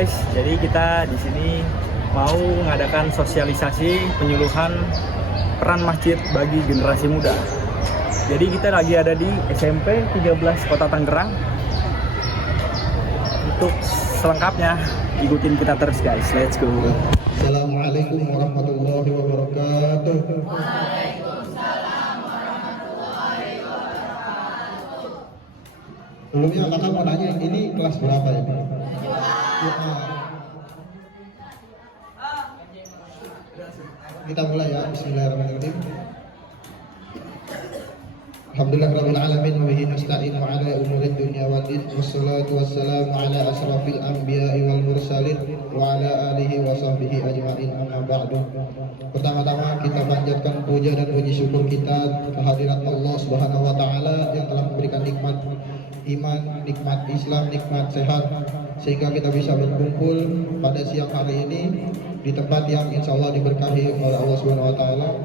guys, jadi kita di sini mau mengadakan sosialisasi penyuluhan peran masjid bagi generasi muda. Jadi kita lagi ada di SMP 13 Kota Tangerang. Untuk selengkapnya ikutin kita terus guys, let's go. Assalamualaikum warahmatullahi wabarakatuh. Sebelumnya kakak mau nanya, ini kelas berapa ya? Kita mulai ya, bismillahirrahmanirrahim. Alhamdulillahirabbil alamin wa bihi nasta'in wa ala umurid dunya wad din wassalatu wassalamu ala asrafil anbiya'i wal mursalin wa ala alihi wa sahbihi ajma'in amma ba'du. Pertama-tama kita panjatkan puja dan puji syukur kita kehadirat Allah Subhanahu wa taala yang telah memberikan nikmat iman, nikmat Islam, nikmat sehat sehingga kita bisa berkumpul pada siang hari ini di tempat yang insya Allah diberkahi oleh Allah Subhanahu wa taala.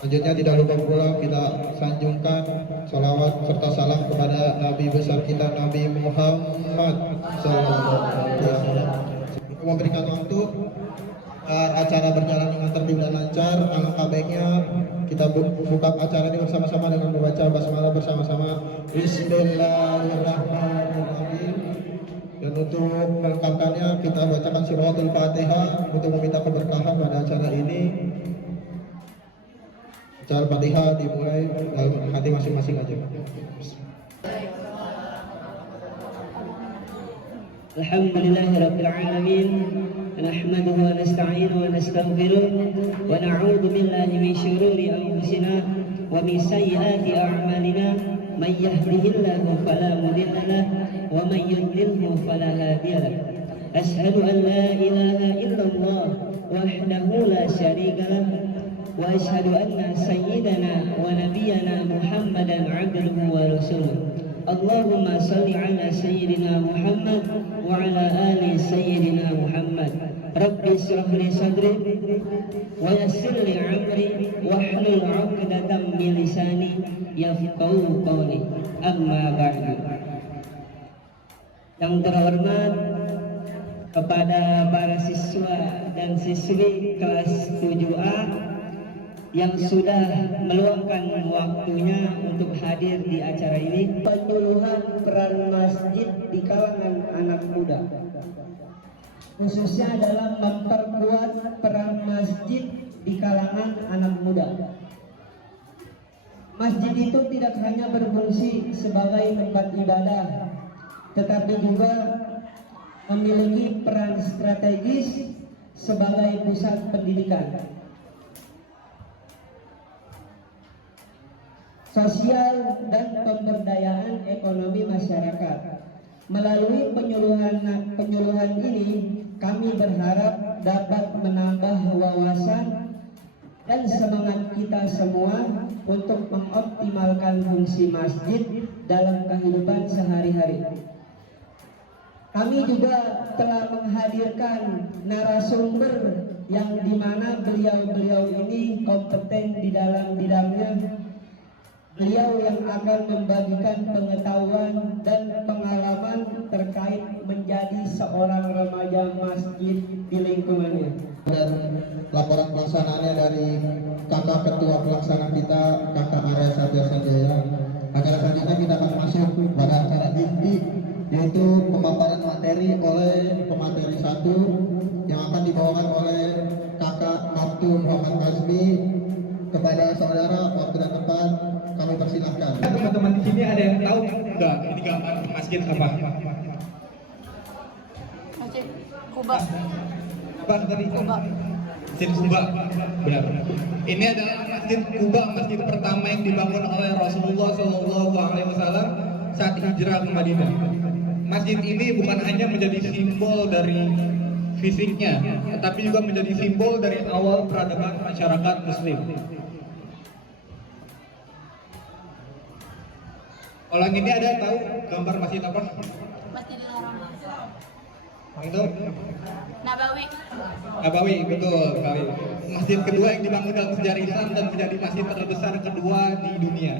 Selanjutnya tidak lupa pula kita sanjungkan salawat serta salam kepada Nabi besar kita Nabi Muhammad sallallahu alaihi wasallam. Memberikan waktu acara berjalan dengan tertib dan lancar, alangkah baiknya kita buka acara ini bersama-sama dengan membaca basmalah bersama-sama. Bismillahirrahmanirrahim. Dan untuk melengkapkannya kita bacakan suratul Fatihah untuk meminta keberkahan pada acara ini. Acara Fatihah dimulai dalam hati masing-masing aja. Alhamdulillahirabbil alamin. نحمده ونستعينه ونستغفره ونعوذ بالله من شرور أنفسنا ومن سيئات أعمالنا من يهده الله فلا مضل له ومن يضلله فلا هادي له أشهد أن لا إله إلا الله وحده لا شريك له وأشهد أن سيدنا ونبينا محمدا عبده ورسوله اللهم صل على سيدنا محمد وعلى آل سيدنا محمد رب اشرح لي صدري ويسر لي أمري واحلل عقدة من لساني يفقهوا قولي أما بعد. Yang terhormat kepada para siswa dan siswi kelas 7A yang sudah meluangkan waktunya untuk hadir di acara ini. Penyuluhan peran masjid di kalangan anak muda, khususnya dalam memperkuat peran masjid di kalangan anak muda. Masjid itu tidak hanya berfungsi sebagai tempat ibadah, tetapi juga memiliki peran strategis sebagai pusat pendidikan, sosial dan pemberdayaan ekonomi masyarakat. Melalui penyuluhan ini, kami berharap dapat menambah wawasan dan semangat kita semua untuk mengoptimalkan fungsi masjid dalam kehidupan sehari-hari. Kami juga telah menghadirkan narasumber yang dimana beliau-beliau ini kompeten di dalam bidangnya. Beliau yang akan membagikan pengetahuan dan pengalaman terkait menjadi seorang remaja masjid di lingkungannya. Dan laporan pelaksanaannya dari kakak ketua pelaksana kita, kakak Arya Satya Sanjaya. Acara selanjutnya kita akan masuk pada acara inti, yaitu pemaparan materi oleh pemateri 1 yang akan dibawakan oleh kakak Abdul Muhammad Kasmi. Kepada saudara, waktu dan tempat kami persilahkan. Teman-teman di sini ada yang tahu enggak ini gambar masjid apa? Masjid Kuba. Apa tadi? Kuba. Masjid Kuba. Benar. Ini adalah Masjid Kuba, masjid pertama yang dibangun oleh Rasulullah SAW saat hijrah ke Madinah. Masjid ini bukan hanya menjadi simbol dari fisiknya, tetapi juga menjadi simbol dari awal peradaban masyarakat Muslim. Orang ini ada yang tahu gambar masjid apa? Masjidil Haram. Itu Nabawi. Nabawi, betul sekali. Masjid kedua yang dibangun dalam sejarah Islam dan menjadi masjid terbesar kedua di dunia.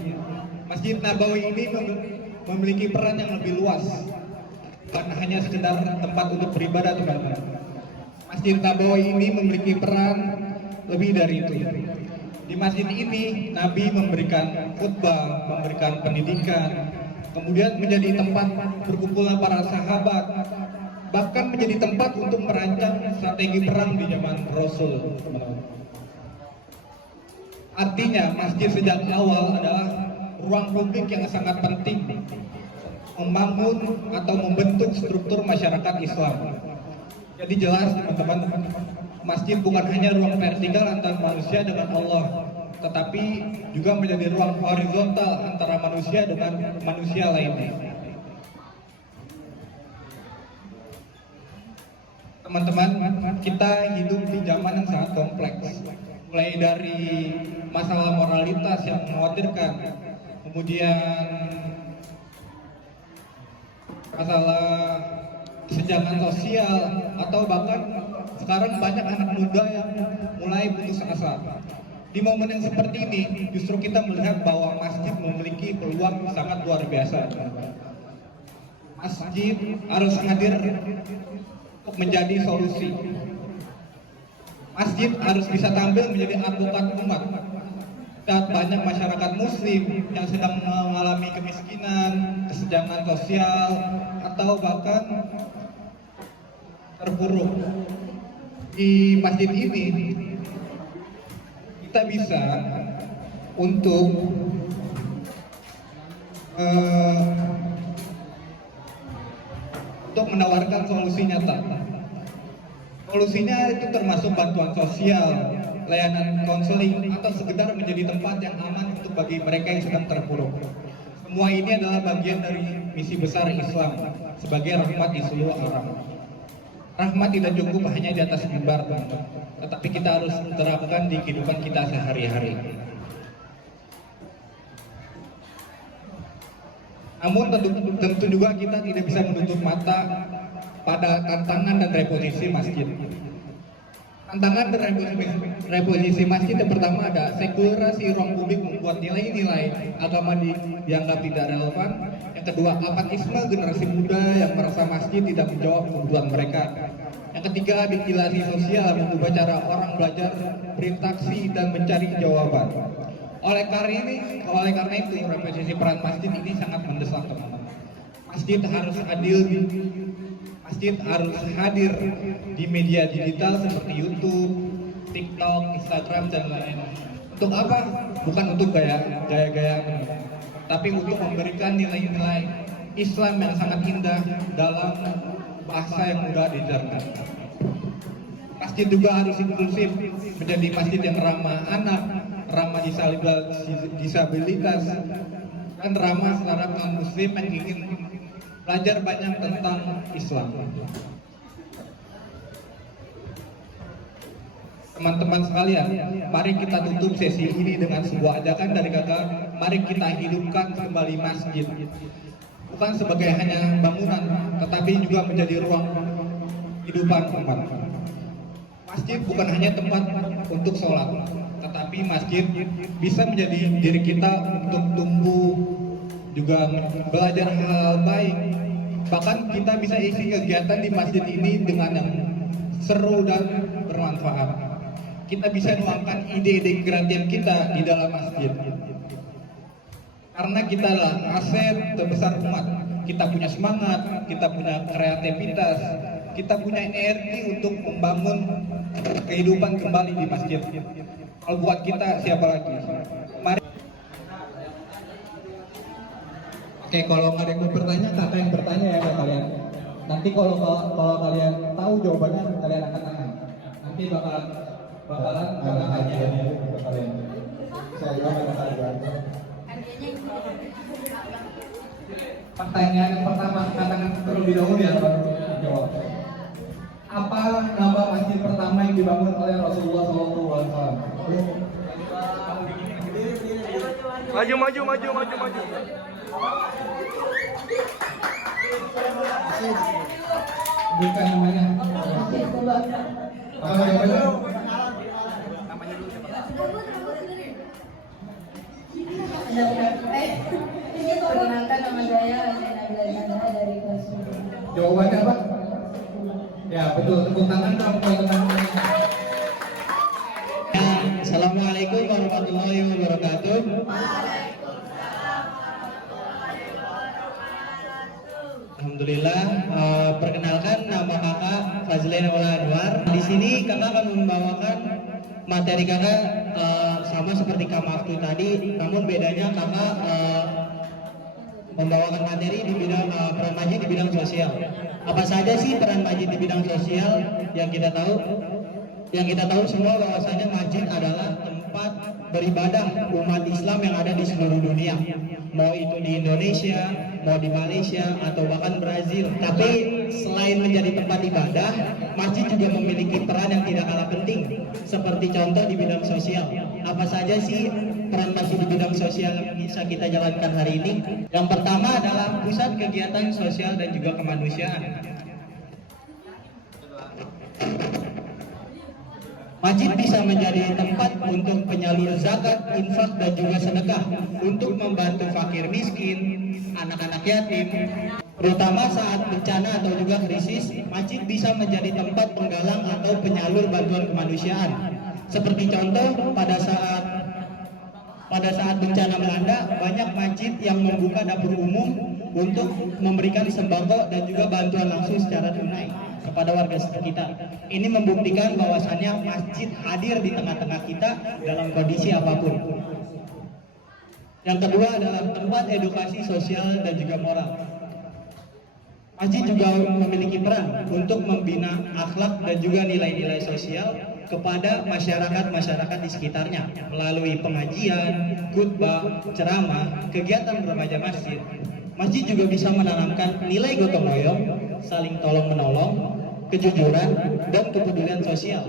Masjid Nabawi ini memiliki peran yang lebih luas bukan hanya sekedar tempat untuk beribadah, teman-teman. Masjid Nabawi ini memiliki peran lebih dari itu. Di masjid ini Nabi memberikan khutbah, memberikan pendidikan, kemudian menjadi tempat berkumpulnya para sahabat, bahkan menjadi tempat untuk merancang strategi perang di zaman Rasul. Artinya masjid sejak awal adalah ruang publik yang sangat penting membangun atau membentuk struktur masyarakat Islam. Jadi jelas teman-teman, masjid bukan hanya ruang vertikal antara manusia dengan Allah, tetapi juga menjadi ruang horizontal antara manusia dengan manusia lainnya. Teman-teman, kita hidup di zaman yang sangat kompleks. Mulai dari masalah moralitas yang mengkhawatirkan, kemudian masalah kesenjangan sosial, atau bahkan sekarang banyak anak muda yang mulai putus asa. Di momen yang seperti ini, justru kita melihat bahwa masjid memiliki peluang sangat luar biasa. Masjid harus hadir untuk menjadi solusi. Masjid harus bisa tampil menjadi advokat umat. Dan banyak masyarakat muslim yang sedang mengalami kemiskinan, kesenjangan sosial, atau bahkan terpuruk. Di masjid ini kita bisa untuk menawarkan solusi nyata. Solusinya itu termasuk bantuan sosial, layanan konseling, atau sekedar menjadi tempat yang aman untuk bagi mereka yang sedang terpuruk. Semua ini adalah bagian dari misi besar Islam sebagai rahmat di seluruh alam. Rahmat tidak cukup hanya di atas mimbar, tetapi kita harus terapkan di kehidupan kita sehari-hari. Namun tentu juga kita tidak bisa menutup mata pada tantangan dan reposisi masjid. Tantangan dan reposisi masjid yang pertama ada sekulerasi ruang publik membuat nilai-nilai agama dianggap tidak relevan. Yang kedua, apatisme generasi muda yang merasa masjid tidak menjawab kebutuhan mereka. Yang ketiga, ventilasi sosial mengubah cara orang belajar, berinteraksi, dan mencari jawaban. Oleh karena itu, reposisi peran masjid ini sangat mendesak, teman-teman. Masjid harus hadir di media digital seperti YouTube, TikTok, Instagram, dan lain-lain. Untuk apa? Bukan untuk gaya-gaya, tapi untuk memberikan nilai-nilai Islam yang sangat indah dalam bahasa yang mudah dicerna. Masjid juga harus inklusif, menjadi masjid yang ramah anak, ramah disabilitas, dan ramah terhadap kaum muslim yang ingin belajar banyak tentang Islam. Teman-teman sekalian, mari kita tutup sesi ini dengan sebuah ajakan dari kakak. Mari kita hidupkan kembali masjid, bukan sebagai hanya bangunan, tetapi juga menjadi ruang kehidupan umat. Masjid bukan hanya tempat untuk sholat, tetapi masjid bisa menjadi diri kita untuk tumbuh, juga belajar hal-hal baik. Bahkan kita bisa isi kegiatan di masjid ini dengan yang seru dan bermanfaat. Kita bisa menuangkan ide-ide kreatif kita di dalam masjid. Karena kita adalah aset terbesar umat. Kita punya semangat, kita punya kreativitas, kita punya energi untuk membangun kehidupan kembali di masjid. Kalau buat kita, siapa lagi? Mari. Oke, kalau nggak ada yang mau bertanya, kakak yang bertanya ya kalian. Nanti kalau kalian tahu jawabannya, kalian akan tanya. Nanti bakalan kakak hadiahnya ke kalian. Saya jawab kalian. Pertanyaan pertama, katakan terlebih dahulu ya, baru jawab. Apa nama masjid pertama yang dibangun oleh Rasulullah SAW? Maju. Bukan namanya. Apa namanya? Perkenalkan, nama saya Raina Nabila Chandra dari kelas 10. Jawabannya apa? Ya betul, tepuk tangan dong kalau teman-teman. Ya, Assalamualaikum warahmatullahi wabarakatuh. Alhamdulillah, perkenalkan nama kakak Fazlin Anwar. Di sini kakak akan membawakan materi kakak sama seperti Kak Maftu tadi, namun bedanya kakak membawakan materi di bidang peran masjid di bidang sosial. Apa saja sih peran masjid di bidang sosial yang kita tahu? Yang kita tahu semua bahwasanya masjid adalah tempat beribadah umat Islam yang ada di seluruh dunia. Mau itu di Indonesia, mau di Malaysia, atau bahkan Brazil. Tapi selain menjadi tempat ibadah, masjid juga memiliki peran yang tidak kalah penting. Seperti contoh di bidang sosial. Apa saja sih peran masjid di bidang sosial yang bisa kita jalankan hari ini? Yang pertama adalah pusat kegiatan sosial dan juga kemanusiaan. Masjid bisa menjadi tempat untuk penyalur zakat, infak, dan juga sedekah untuk membantu fakir miskin, anak-anak yatim. Terutama saat bencana atau juga krisis, masjid bisa menjadi tempat penggalang atau penyalur bantuan kemanusiaan. Seperti contoh pada saat bencana melanda, banyak masjid yang membuka dapur umum untuk memberikan sembako dan juga bantuan langsung secara tunai kepada warga sekitar. Ini membuktikan bahwasannya masjid hadir di tengah-tengah kita dalam kondisi apapun. Yang kedua adalah tempat edukasi sosial dan juga moral. Masjid juga memiliki peran untuk membina akhlak dan juga nilai-nilai sosial kepada masyarakat di sekitarnya melalui pengajian, khutbah, ceramah, kegiatan remaja masjid. Masjid juga bisa menanamkan nilai gotong royong, saling tolong-menolong, kejujuran, dan kepedulian sosial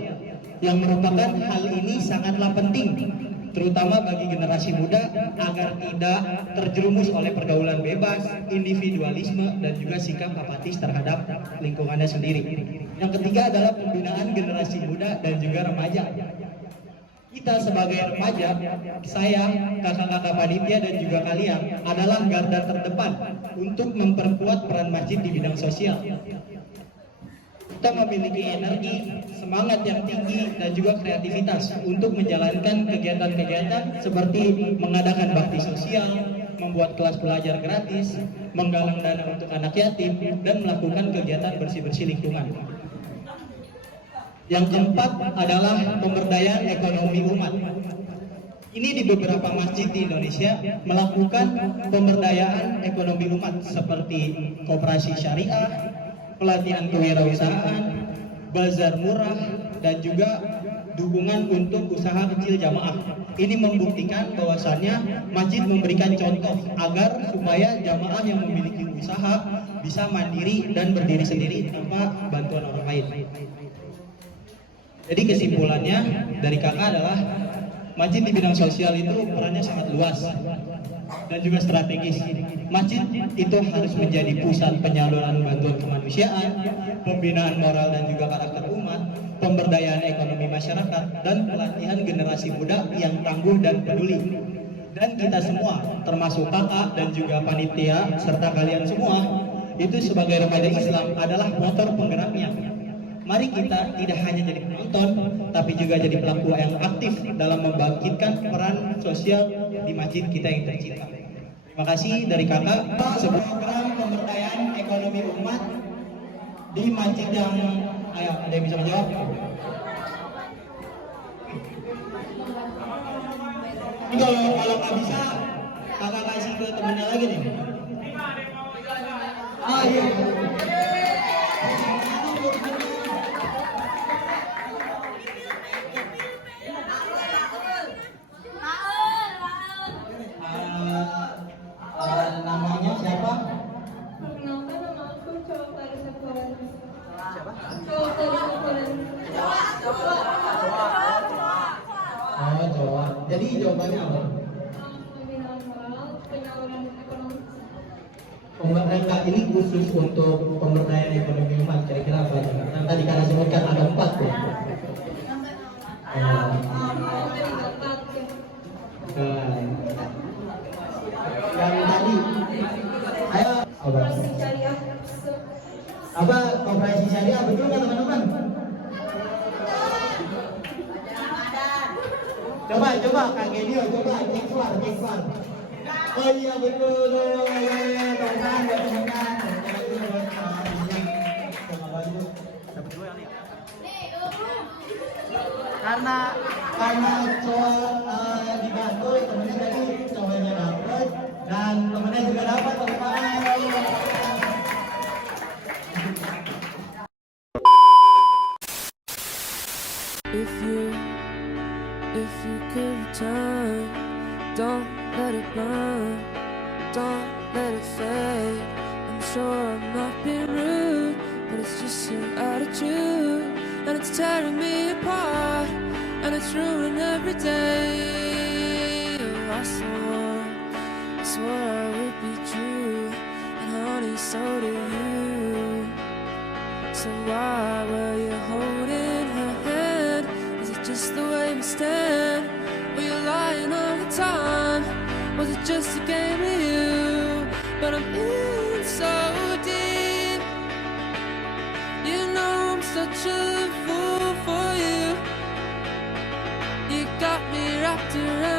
yang merupakan hal ini sangatlah penting, terutama bagi generasi muda agar tidak terjerumus oleh pergaulan bebas, individualisme, dan juga sikap apatis terhadap lingkungannya sendiri. Yang ketiga adalah pembinaan generasi muda dan juga remaja. Kita sebagai remaja, saya, kakak-kakak panitia dan juga kalian adalah garda terdepan untuk memperkuat peran masjid di bidang sosial. Kita memiliki energi, semangat yang tinggi dan juga kreativitas untuk menjalankan kegiatan-kegiatan seperti mengadakan bakti sosial, membuat kelas belajar gratis, menggalang dana untuk anak yatim, dan melakukan kegiatan bersih-bersih lingkungan. Yang keempat adalah pemberdayaan ekonomi umat. Ini di beberapa masjid di Indonesia melakukan pemberdayaan ekonomi umat seperti koperasi syariah, pelatihan kewirausahaan, bazar murah, dan juga dukungan untuk usaha kecil jamaah. Ini membuktikan bahwasannya masjid memberikan contoh agar supaya jamaah yang memiliki usaha bisa mandiri dan berdiri sendiri tanpa bantuan orang lain. Jadi kesimpulannya dari kakak adalah masjid di bidang sosial itu perannya sangat luas dan juga strategis. Masjid itu harus menjadi pusat penyaluran bantuan kemanusiaan, pembinaan moral dan juga karakter umat, pemberdayaan ekonomi masyarakat, dan pelatihan generasi muda yang tangguh dan peduli. Dan kita semua, termasuk kakak dan juga panitia serta kalian semua, itu sebagai remaja Islam adalah motor penggeraknya. Mari kita tidak hanya jadi penonton, tapi juga jadi pelaku yang aktif dalam membangkitkan peran sosial di masjid kita yang tercinta. Terima kasih dari kakak. Sebuah program pemberdayaan ekonomi umat di masjid yang, ayo ada yang bisa menjawab? Ini kalau nggak bisa, kakak kasih ke temennya lagi nih. Ah iya. Namanya siapa? Perkenalkan, nama aku Coba Clarissa Florence. Siapa? Coba Clarissa Florence. Oh, Jawa. Jadi jawabannya apa? Pembinaan moral, penyaluran ekonomi. Pemberdayaan ini khusus untuk pemberdayaan ekonomi umat, kira-kira apa? Yang tadi karena sebutkan ada 4 tuh. Dari zakat, Yang tadi, ayo. operasi syariah, betul nggak teman-teman? Coba Kak Genio, coba cek suar. Oh iya betul, teman-teman, karena soal dibantu temennya tadi cowoknya dapat dan temennya juga dapat teman-teman. If you could return, don't let it burn, don't let it fade. I'm sure I'm not being rude, but it's just your attitude, and it's tearing me apart, and it's ruining every day. Oh, I swore I would be true, and honey, so do you. So why were you holding her hand? Is it just the way we stand? Were you lying all the time? Was it just a game of you? But I'm in so deep. You know I'm such a fool for you. You got me wrapped around